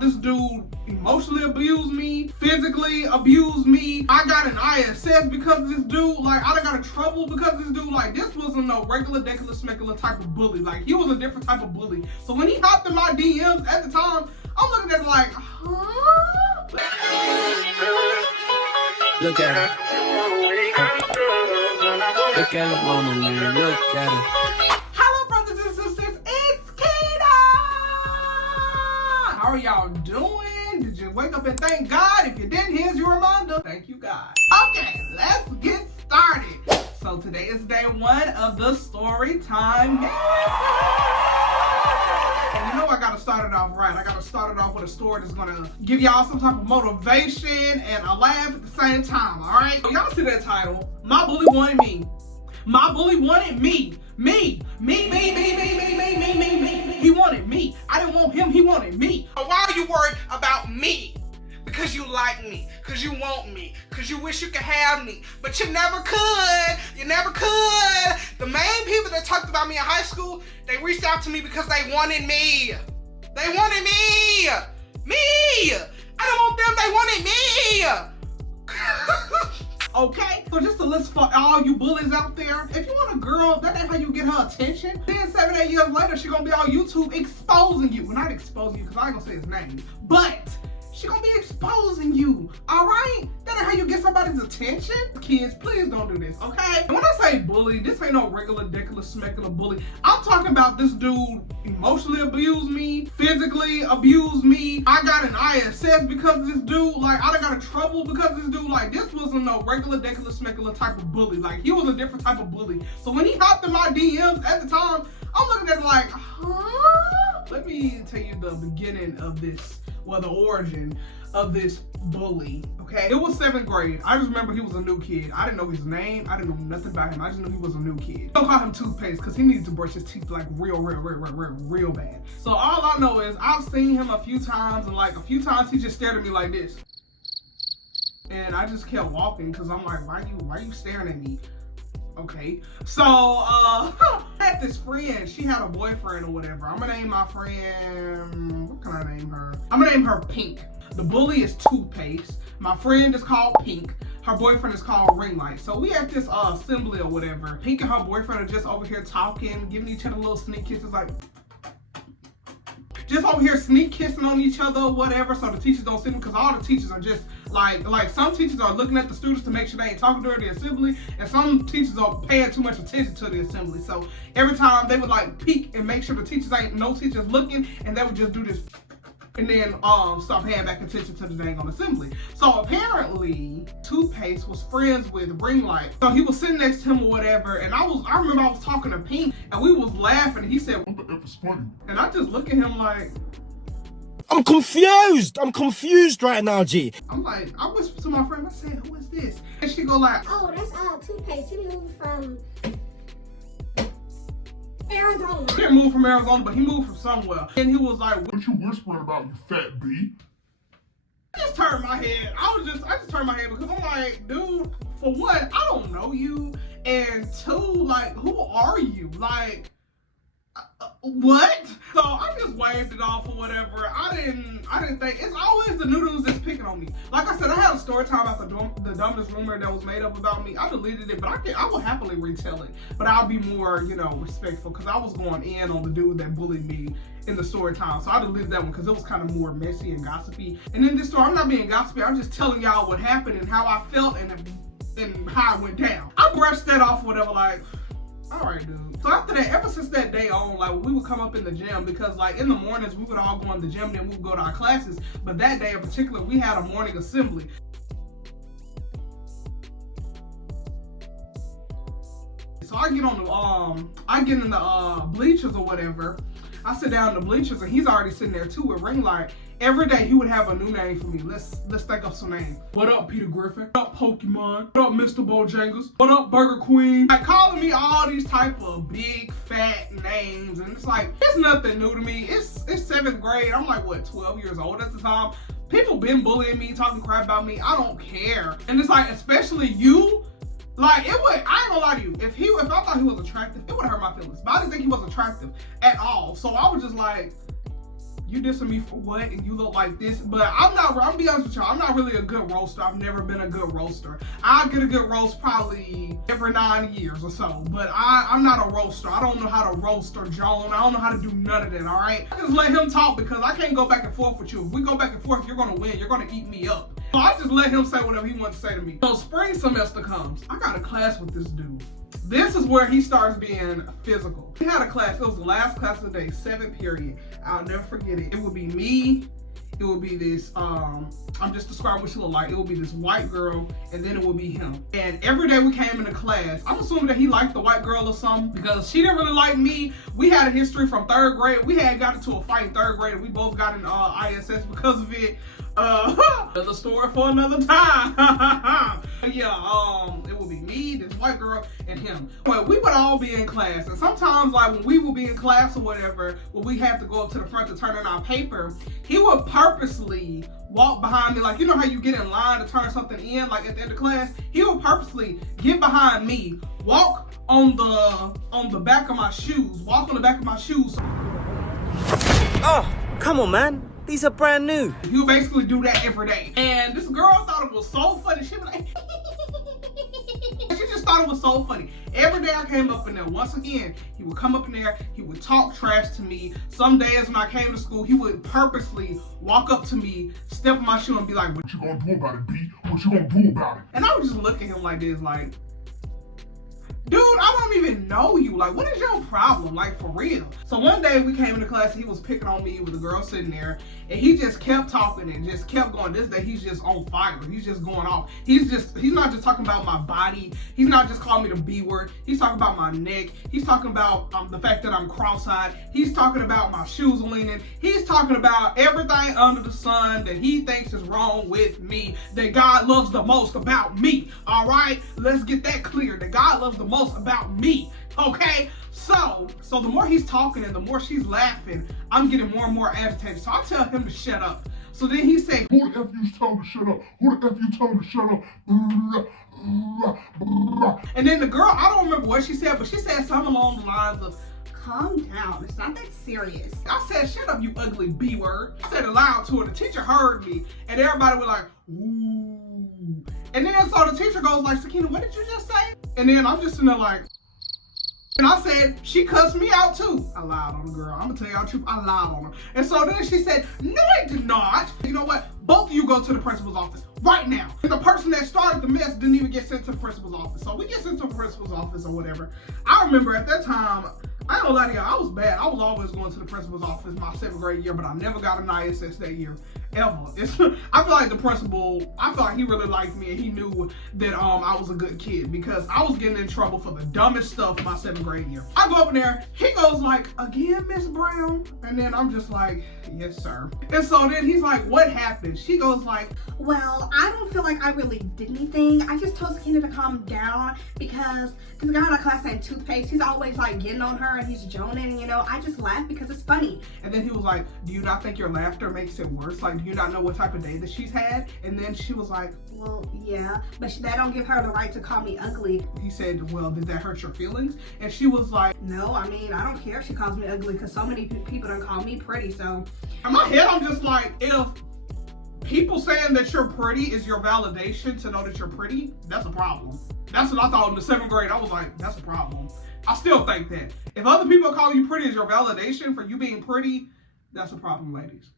about this dude emotionally abused me, physically abused me. I got an ISS because of this dude. Like, I done got in trouble because of this dude. Like, this wasn't no regular, decular, smecular type of bully. Like, he was a different type of bully. So when he hopped in my DMs at the time, I'm looking at it like, huh? Look at her. Look at her, mama, man. Look at her. Hello, brothers and sisters. It's Kenna. How are y'all doing? Did you wake up and thank God? If you didn't, here's your reminder. Thank you, God. Okay, let's get started. So today is day one of the story time. And you know I gotta start it off right. I gotta start it off with a story that's gonna give y'all some type of motivation and a laugh at the same time, all right? Y'all see that title? My bully wanted me. My bully wanted me. Me. He wanted me. I didn't want him, he wanted me. Why are you worried about me? Because you like me, because you want me, because you wish you could have me, but you never could. You never could. The main people that talked about me in high school, they reached out to me because they wanted me. They wanted me. Me. I don't want them, they wanted me. Okay, so just a list for all you bullies out there. If you want a girl, that ain't how you get her attention. Then 7, 8 years later, she gonna be on YouTube exposing you. Well, not exposing you, because I ain't gonna say his name, but she gonna be exposing you, all right? That ain't how you get somebody's attention. Kids, please don't do this, okay? And when I say bully, this ain't no regular, decular, smecular bully. I'm talking about this dude emotionally abused me, physically abused me. I got an ISS because of this dude. Like, I done got in trouble because of this dude. Like, this wasn't no regular, decular, smecular type of bully. Like, he was a different type of bully. So when he hopped in my DMs at the time, I'm looking at it like, huh? Let me tell you the beginning of this. Well, the origin of this bully, okay? It was 7th grade. I just remember he was a new kid. I didn't know his name. I didn't know nothing about him. I just knew he was a new kid. Don't call him Toothpaste because he needs to brush his teeth like real bad. So all I know is I've seen him a few times, and like a few times he just stared at me like this. And I just kept walking because I'm like, why you staring at me? Okay, so I had this friend. She had a boyfriend or whatever. I'm gonna name my friend, what can I name her? I'm gonna name her Pink. The bully is Toothpaste. My friend is called Pink. Her boyfriend is called Ring Light. So we at this assembly or whatever. Pink and her boyfriend are just over here talking, giving each other little sneak kisses, like just over here sneak kissing on each other or whatever, so the teachers don't see them, because all the teachers are just like some teachers are looking at the students to make sure they ain't talking during the assembly, and some teachers are paying too much attention to the assembly. So every time they would like peek and make sure the teachers ain't no teachers looking, and they would just do this and then start paying back attention to the dang on assembly. So apparently Toothpaste was friends with Ring Light. So he was sitting next to him or whatever, and I remember I was talking to Pink and we was laughing, and he said, "What the F is funny?" And I just look at him like, I'm confused right now, G. I'm like, I whispered to my friend, I said, "Who is this?" And she go like, "Oh, that's Toothpaste. He moved from Arizona." He didn't move from Arizona, but he moved from somewhere. And he was like, "What you whispering about, you fat B?" I just turned my head. I just turned my head because I'm like, dude, for one, I don't know you, and two, like, who are you? Like, what? So I just waved it off or whatever. I didn't think, it's always the noodles that's picking on me. Like I said, I had a story time about the dumbest rumor that was made up about me. I deleted it, but I will happily retell it. But I'll be more, respectful, because I was going in on the dude that bullied me in the story time. So I deleted that one because it was kind of more messy and gossipy. And in this story, I'm not being gossipy. I'm just telling y'all what happened and how I felt and how it went down. I brushed that off or whatever, like, all right, dude. So after that, ever since that day on, like, we would come up in the gym because, like, in the mornings, we would all go in the gym, then we would go to our classes. But that day in particular, we had a morning assembly. So I get in the bleachers or whatever. I sit down in the bleachers, and he's already sitting there too with Ring Light. Every day he would have a new name for me. Let's think of some names. What up, Peter Griffin? What up, Pokemon? What up, Mr. Bojangles? What up, Burger Queen? Like, calling me all these type of big fat names, and it's like, it's nothing new to me. It's 7th grade. I'm like, what, 12 years old at the time? People been bullying me, talking crap about me. I don't care. And it's like, especially you. Like, I ain't gonna lie to you. If I thought he was attractive, it would hurt my feelings. But I didn't think he was attractive at all. So I was just like, you dissing me for what? And you look like this. But I'm be honest with y'all, I'm not really a good roaster. I've never been a good roaster. I get a good roast probably every 9 years or so. But I'm not a roaster. I don't know how to roast or Joan. I don't know how to do none of that, all right? I just let him talk because I can't go back and forth with you. If we go back and forth, you're gonna win. You're gonna eat me up. So I just let him say whatever he wants to say to me. So spring semester comes. I got a class with this dude. This is where he starts being physical. We had a class, it was the last class of the day, 7th period. I'll never forget it. It would be me, it would be this, I'm just describing what she looked like. It would be this white girl, and then it would be him. And every day we came into class, I'm assuming that he liked the white girl or something, because she didn't really like me. We had a history from 3rd grade. We had got into a fight in 3rd grade, and we both got in ISS because of it. Another story for another time. Yeah, it would be me, this white girl, and him. Well, we would all be in class, and sometimes, like, when we would be in class or whatever, when we had to go up to the front to turn in our paper, he would purposely walk behind me, like, you know how you get in line to turn something in, like at the end of class? He would purposely get behind me, walk on the back of my shoes, Oh, come on, man. These are brand new. He would basically do that every day. And this girl thought it was so funny. She was like, she just thought it was so funny. Every day I came up in there, once again, he would come up in there, he would talk trash to me. Some days when I came to school, he would purposely walk up to me, step on my shoe and be like, "What you gonna do about it, B? What you gonna do about it?" And I would just look at him like this, like, dude, I don't even know you. Like, what is your problem? Like, for real. So one day we came into class and he was picking on me with a girl sitting there, and he just kept talking and just kept going. This day he's just on fire. He's just going off. He's not just talking about my body. He's not just calling me the B word. He's talking about my neck. He's talking about the fact that I'm cross-eyed. He's talking about my shoes leaning. He's talking about everything under the sun that he thinks is wrong with me, that God loves the most about me. All right, let's get that clear, that God loves the most about me. Okay, so the more he's talking and the more she's laughing, I'm getting more and more agitated. So I tell him to shut up. So then he say, "Who the F you told to shut up? Who the F you told to shut up?" And then the girl, I don't remember what she said, but she said something along the lines of, "Calm down, it's not that serious." I said, "Shut up, you ugly B word." I said it loud to her. The teacher heard me, and everybody was like, "Ooh." And then so the teacher goes like, "Sakina, what did you just say?" And then I'm just sitting there like, and I said, "She cussed me out too." I lied on the girl. I'm gonna tell y'all the truth, I lied on her. And so then she said, "No, I did not. You know what? Both of you go to the principal's office right now." And the person that started the mess didn't even get sent to the principal's office. So we get sent to the principal's office or whatever. I remember at that time, I ain't gonna lie to y'all, I was bad. I was always going to the principal's office my 7th grade year, but I never got an ISS that year, ever. I feel like the principal, I feel like he really liked me and he knew that I was a good kid because I was getting in trouble for the dumbest stuff my 7th grade year. I go up in there, he goes like, "Again, Miss Brown?" And then I'm just like, "Yes, sir." And so then he's like, "What happened?" She goes like, Well, I don't feel like I really did anything. I just told Sakina to calm down because this guy in our class named Toothpaste, he's always like getting on her and he's joning, you know. I just laugh because it's funny. And then he was like, "Do you not think your laughter makes it worse? Like, do you not know what type of day that she's had?" And then she was like, Well, yeah, but that don't give her the right to call me ugly. He said, "Well, did that hurt your feelings?" And she was like, No, I mean, I don't care if she calls me ugly because so many people don't call me pretty, so. in my head, I'm just like, if people saying that you're pretty is your validation to know that you're pretty, that's a problem. That's what I thought in the 7th grade. I was like, that's a problem. I still think that. If other people call you pretty as your validation for you being pretty, that's a problem, ladies.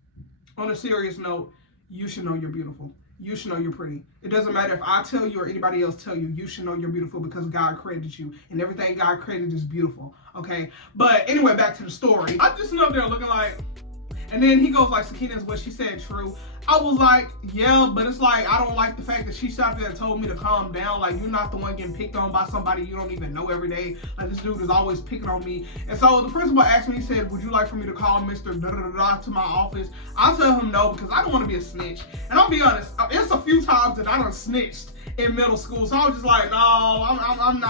On a serious note, you should know you're beautiful. You should know you're pretty. It doesn't matter if I tell you or anybody else tell you, you should know you're beautiful because God created you and everything God created is beautiful, okay? But anyway, back to the story. I'm just sitting up there looking like, and then he goes like, "Sakina, is what she said true?" I was like, "Yeah, but it's like, I don't like the fact that she sat there and told me to calm down. Like, you're not the one getting picked on by somebody you don't even know every day. Like, this dude is always picking on me." And so the principal asked me, he said, "Would you like for me to call Mr. da-da-da-da to my office?" I tell him no because I don't want to be a snitch. And I'll be honest, it's a few times that I done snitched in middle school. So I was just like, no, I'm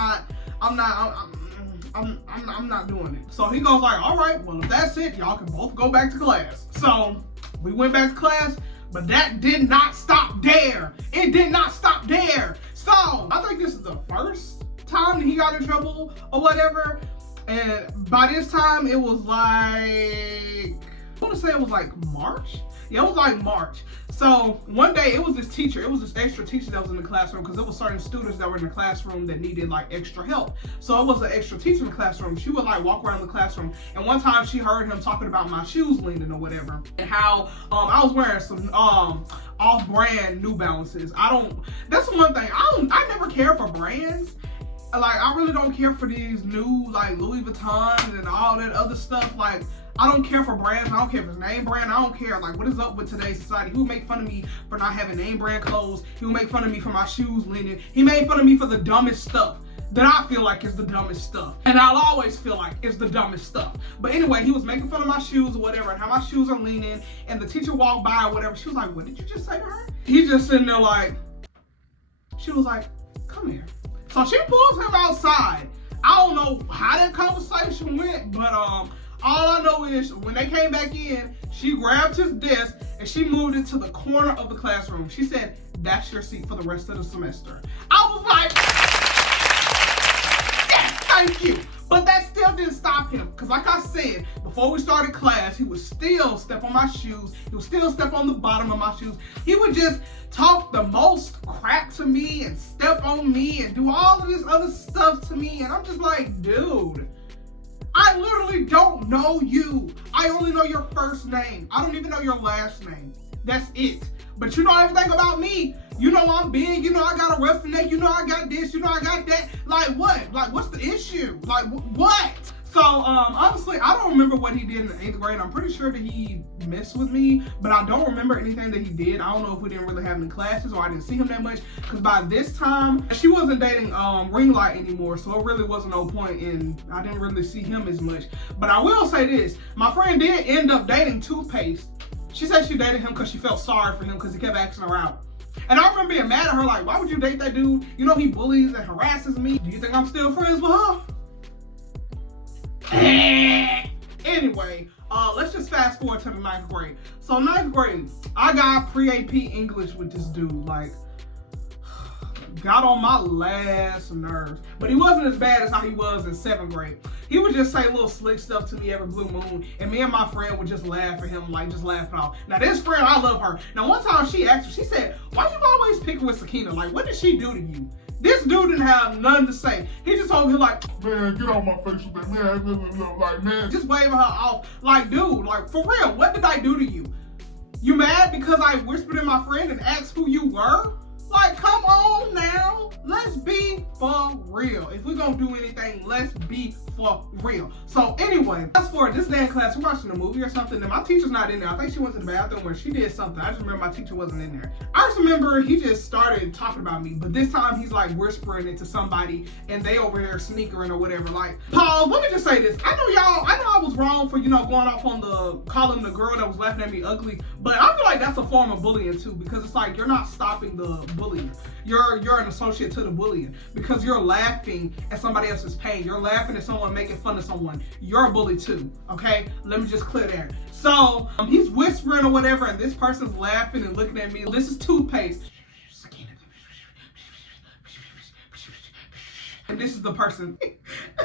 not doing it. So he goes like, "All right, well, if that's it, y'all can both go back to class." So we went back to class, but that did not stop there. It did not stop there. So I think this is the first time that he got in trouble or whatever. And by this time, it was like I want to say it was like March. Yeah, it was like March. So one day it was this teacher, it was this extra teacher that was in the classroom because there was certain students that were in the classroom that needed like extra help. So it was an extra teacher in the classroom. She would like walk around the classroom, and one time she heard him talking about my shoes leaning or whatever, and how I was wearing some off-brand New Balances. That's one thing, I never care for brands. Like, I really don't care for these new like Louis Vuittons and all that other stuff. Like, I don't care for brands. I don't care if it's name brand. I don't care. Like, what is up with today's society? He would make fun of me for not having name brand clothes. He would make fun of me for my shoes leaning. He made fun of me for the dumbest stuff that I feel like is the dumbest stuff. And I'll always feel like it's the dumbest stuff. But anyway, he was making fun of my shoes or whatever and how my shoes are leaning. And the teacher walked by or whatever. She was like, what did you just say to her? He just sitting there like, she was like, come here. So she pulls him outside. I don't know how that conversation went, but all I know is when they came back in, she grabbed his desk and she moved it to the corner of the classroom. She said, that's your seat for the rest of the semester. I was like, yes, thank you. But that still didn't stop him. Because like I said, before we started class, he would still step on my shoes. He would still step on the bottom of my shoes. He would just talk the most crap to me and step on me and do all of this other stuff to me. And I'm just like, dude, I literally don't know you. I only know your first name. I don't even know your last name. That's it. But you know everything about me. You know I'm big. You know I got a rough neck. You know I got this. You know I got that. Like what? Like what's the issue? Like what? So honestly, I don't remember what he did in the 8th grade. I'm pretty sure that he messed with me, but I don't remember anything that he did. I don't know if we didn't really have any classes or I didn't see him that much, because by this time she wasn't dating Ring Light anymore, so it really wasn't no point in, I didn't really see him as much. But I will say this, my friend did end up dating Toothpaste. She said she dated him because she felt sorry for him because he kept asking her out. And I remember being mad at her, like, why would you date that dude? You know he bullies and harasses me. Do you think I'm still friends with her? Anyway, let's just fast forward to the 9th grade. So 9th grade, I got pre-AP English with this dude. Like, got on my last nerves. But he wasn't as bad as how he was in 7th grade. He would just say little slick stuff to me every blue moon, and me and my friend would just laugh at him, like just laugh it off. Now this friend, I love her. Now one time she asked me, she said, why you always picking with Sakina? Like, what did she do to you? This dude didn't have nothing to say. He just told me like, man, get off my face with that, man. Like, man, just waving her off. Like, dude, like for real, what did I do to you? You mad because I whispered in my friend and asked who you were? Like, come on now. Let's be for real. If we're gonna do anything, let's be for real. So anyway, as for this day in class, we're watching a movie or something, and my teacher's not in there. I think she went to the bathroom or she did something. I just remember my teacher wasn't in there. I just remember he just started talking about me, but this time he's like whispering it to somebody and they over here sneakering or whatever. Like, pause, let me just say this. I know I was wrong for, going off on calling the girl that was laughing at me ugly, but I feel like that's a form of bullying too, because it's like you're not stopping the bullying. You're an associate to the bullying because you're laughing at somebody else's pain. You're laughing at someone making fun of someone. You're a bully too, okay? Let me just clear that. So he's whispering or whatever, and this person's laughing and looking at me. This is Toothpaste. And this is the person. I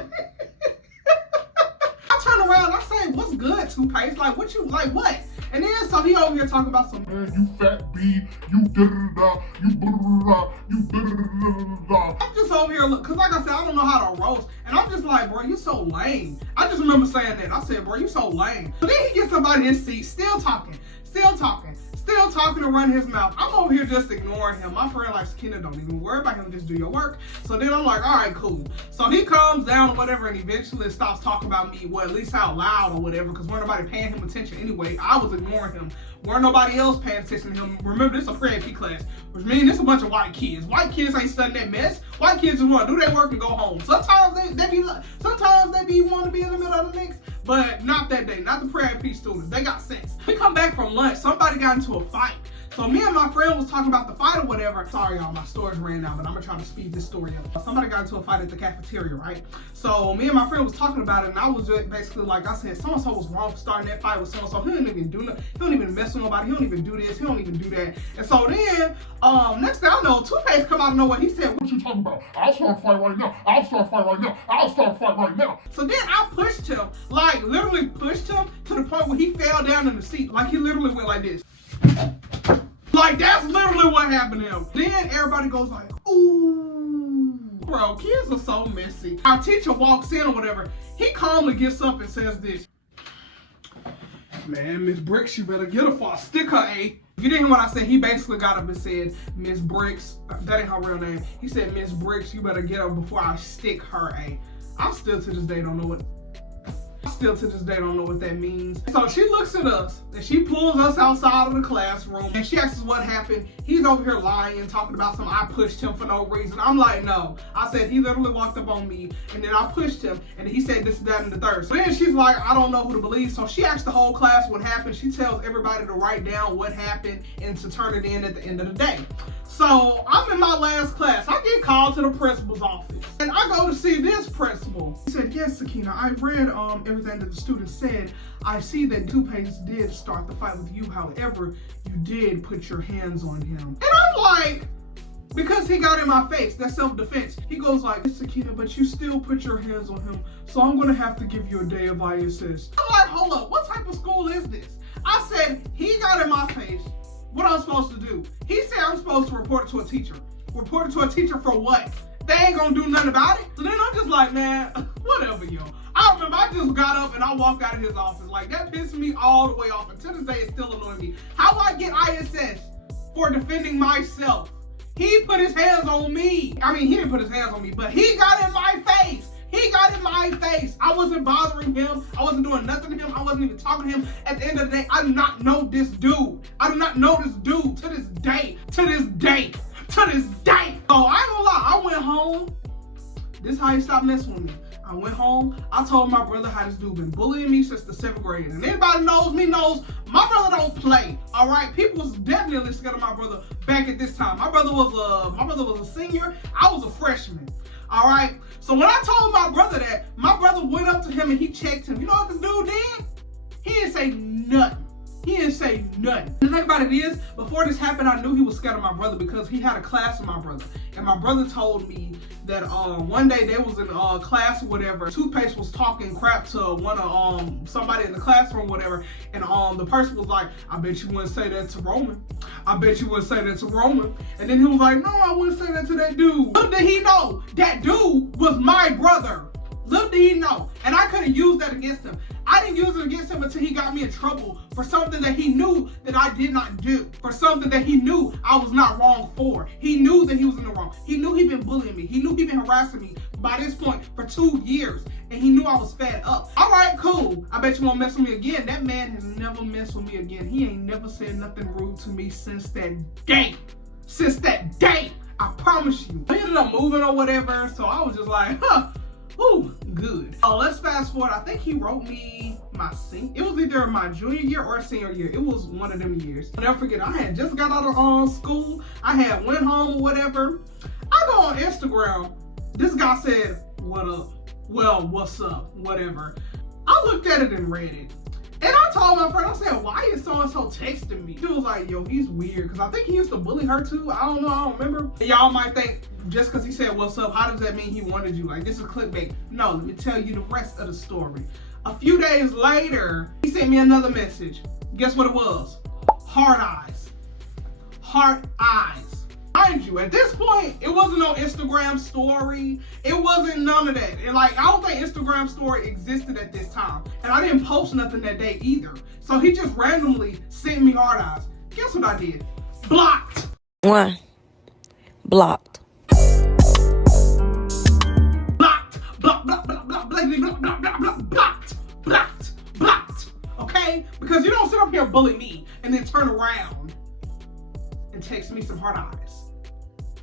turn around, I say, what's good, Toothpaste? Like, what you, like, what? And then, so he over here talking about some, man, you fat bee, you da-da-da-da, you da-da-da-da, you da-da-da-da-da. I'm just over here, look, because like I said, I don't know how to roast. And I'm just like, bro, you so lame. I just remember saying that. I said, bro, you so lame. So then he gets up out of his seat, still talking to run his mouth. I'm over here just ignoring him. My friend like, Sakina, don't even worry about him, just do your work. So then I'm like, all right, cool. So he calms down or whatever, and eventually stops talking about me, well, at least out loud or whatever, because weren't nobody paying him attention anyway. I was ignoring him. Weren't nobody else paying attention to him. Remember, this is a pre-AP class, which means it's a bunch of white kids. White kids ain't studying that mess. White kids just want to do their work and go home. Sometimes they be want to be in the middle of the mix, but not that day. Not the pre-AP students. They got sense. We come back from lunch. Somebody got into a fight. So me and my friend was talking about the fight or whatever. Sorry y'all, my storage ran out, but I'm gonna try to speed this story up. Somebody got into a fight at the cafeteria, right? So me and my friend was talking about it, and I was just basically like, I said, so-and-so was wrong for starting that fight with so-and-so. He don't even do nothing. He don't even mess with nobody. He don't even do this. He don't even do that. And so then, next thing I know, Toothpaste come out of nowhere. He said, what you talking about? I'll start a fight right now. I'll start a fight right now. I'll start a fight right now. So then I pushed him, like literally pushed him to the point where he fell down in the seat. Like he literally went like this. Like that's literally what happened to him. Then everybody goes like, ooh. Bro, kids are so messy. Our teacher walks in or whatever. He calmly gets up and says this. Man, Miss Bricks, you better get her for I stick her A. If you didn't hear what I said, he basically got up and said, Miss Bricks, that ain't her real name. He said, Miss Bricks, you better get her before I stick her A. I still to this day don't know what that means. So she looks at us and she pulls us outside of the classroom and she asks us what happened. He's over here lying, talking about something. I pushed him for no reason. I'm like, no. I said he literally walked up on me and then I pushed him and he said this, that, and the third. So then she's like, I don't know who to believe. So she asks the whole class what happened. She tells everybody to write down what happened and to turn it in at the end of the day. So I'm in my last class. I get called to the principal's office and I go to see this principal. He said, yes, Sakina, I read everything that the student said. I see that Toothpaste did start the fight with you. However, you did put your hands on him. And I'm like, because he got in my face, that's self-defense. He goes like, Sakina, but you still put your hands on him. So I'm gonna have to give you a day of ISS. I'm like, hold up, what type of school is this? I said, he got in my face. What I'm supposed to do? He said I'm supposed to report it to a teacher. Report it to a teacher for what? They ain't gonna do nothing about it. So then I'm just like, man, whatever, yo. I remember I just got up and I walked out of his office. Like that pissed me all the way off. And to this day, it still annoys me. How do I get ISS for defending myself? He put his hands on me. I mean, he didn't put his hands on me, but he got in my face. He got in my face. I wasn't bothering him. I wasn't doing nothing to him. I wasn't even talking to him. At the end of the day, I do not know this dude. I do not know this dude to this day. To this day. To this day. So I ain't gonna lie. I went home. This is how he stopped messing with me. I went home. I told my brother how this dude been bullying me since the 7th grade. And anybody knows me knows my brother don't play. All right. People was definitely scared of my brother back at this time. My brother was a senior. I was a freshman. All right. So when I told my brother that, my brother went up to him and he checked him. You know what this dude did? He didn't say nothing. He didn't say nothing. The thing about it is, before this happened, I knew he was scared of my brother because he had a class with my brother. And my brother told me that one day they was in class or whatever. Toothpaste was talking crap to one of somebody in the classroom or whatever. And the person was like, I bet you wouldn't say that to Roman. I bet you wouldn't say that to Roman. And then he was like, no, I wouldn't say that to that dude. Little did he know that dude was my brother. Little did he know. And I couldn't use that against him. I didn't use it against him until he got me in trouble for something that he knew that I did not do. For something that he knew I was not wrong for. He knew that he was in the wrong. He knew he'd been bullying me. He knew he'd been harassing me by this point for 2 years. And he knew I was fed up. All right, cool. I bet you won't mess with me again. That man has never messed with me again. He ain't never said nothing rude to me since that day. Since that day. I promise you. I ended up moving or whatever. So I was just like, huh. Ooh, good. Let's fast forward. I think he wrote me it was either my junior year or senior year. It was one of them years. I'll never forget, I had just got out of school. I had went home or whatever. I go on Instagram. This guy said, what up? Well, what's up? Whatever. I looked at it and read it. And I told my friend, I said, why is so-and-so texting me? She was like, yo, he's weird. Because I think he used to bully her too. I don't know. I don't remember. And y'all might think, just because he said, what's up, how does that mean he wanted you? Like, this is clickbait. No, let me tell you the rest of the story. A few days later, he sent me another message. Guess what it was? Heart eyes. Heart eyes. Mind you, at this point, it wasn't no Instagram story. It wasn't none of that. And like, I don't think Instagram story existed at this time. And I didn't post nothing that day either. So he just randomly sent me heart eyes. Guess what I did? Blocked. One. Blocked. Okay? Because you don't sit up here and bully me and then turn around and text me some heart eyes.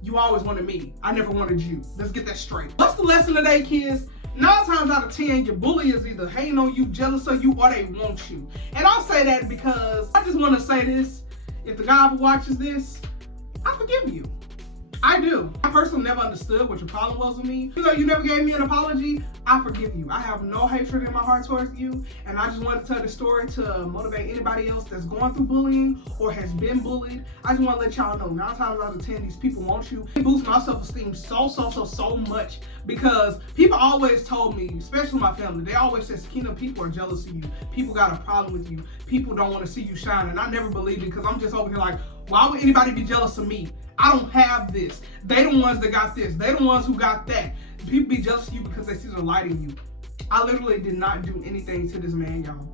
You always wanted me. I never wanted you. Let's get that straight. What's the lesson today, kids? 9 times out of 10, your bully is either hating on you, jealous of you, or they want you. And I'll say that because I just want to say this. if the guy ever watches this, I forgive you. I do. I personally never understood what your problem was with me. Even though you never gave me an apology, I forgive you. I have no hatred in my heart towards you. And I just wanted to tell this story to motivate anybody else that's going through bullying or has been bullied. I just want to let y'all know, 9 times out of 10, these people want you. It boosts my self-esteem so much, because people always told me, especially my family, they always said, Kenna, people are jealous of you. People got a problem with you. People don't want to see you shine. And I never believed it, because I'm just over here like, why would anybody be jealous of me? I don't have this. They the ones that got this. They the ones who got that. People be jealous of you because they see the light in you. I literally did not do anything to this man, y'all.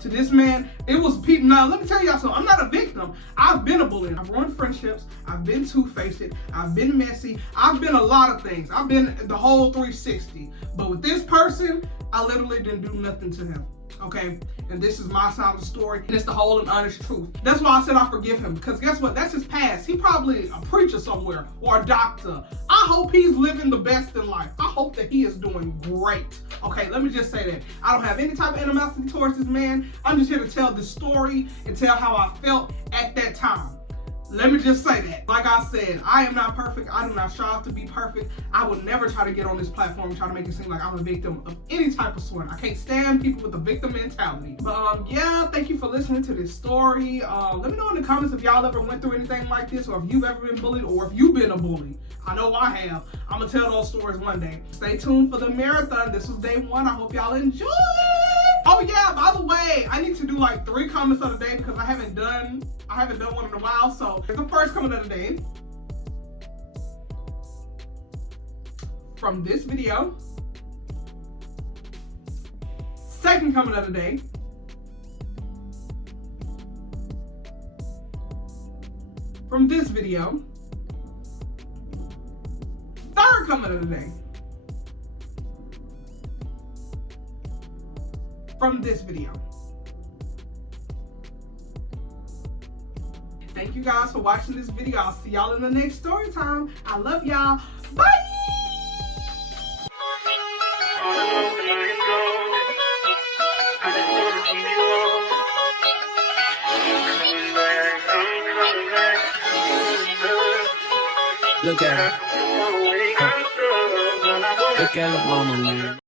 To this man, it was people. Now, let me tell y'all something. I'm not a victim. I've been a bully. I've ruined friendships. I've been two-faced. I've been messy. I've been a lot of things. I've been the whole 360. But with this person, I literally didn't do nothing to him. Okay, and this is my side of the story, and it's the whole and honest truth. That's why I said I forgive him, because guess what? That's his past. He probably a preacher somewhere or a doctor. I hope he's living the best in life. I hope that he is doing great. Okay, let me just say that. I don't have any type of animosity towards this man. I'm just here to tell this story and tell how I felt at that time. Let me just say that. Like I said, I am not perfect. I do not strive to be perfect. I would never try to get on this platform and try to make it seem like I'm a victim of any type of sort. I can't stand people with a victim mentality. But yeah, thank you for listening to this story. Let me know in the comments if y'all ever went through anything like this, or if you've ever been bullied, or if you've been a bully. I know I have. I'm gonna tell those stories one day. Stay tuned for the marathon. This was day 1. I hope y'all enjoy. Oh yeah, by the way, I need to do like 3 comments of the day, because I haven't done one in a while. So here's the first comment of the day from this video. Second comment of the day from this video. Third comment of the day from this video. Thank you guys for watching this video. I'll see y'all in the next story time. I love y'all. Bye! Look at her. Look at her mama, man.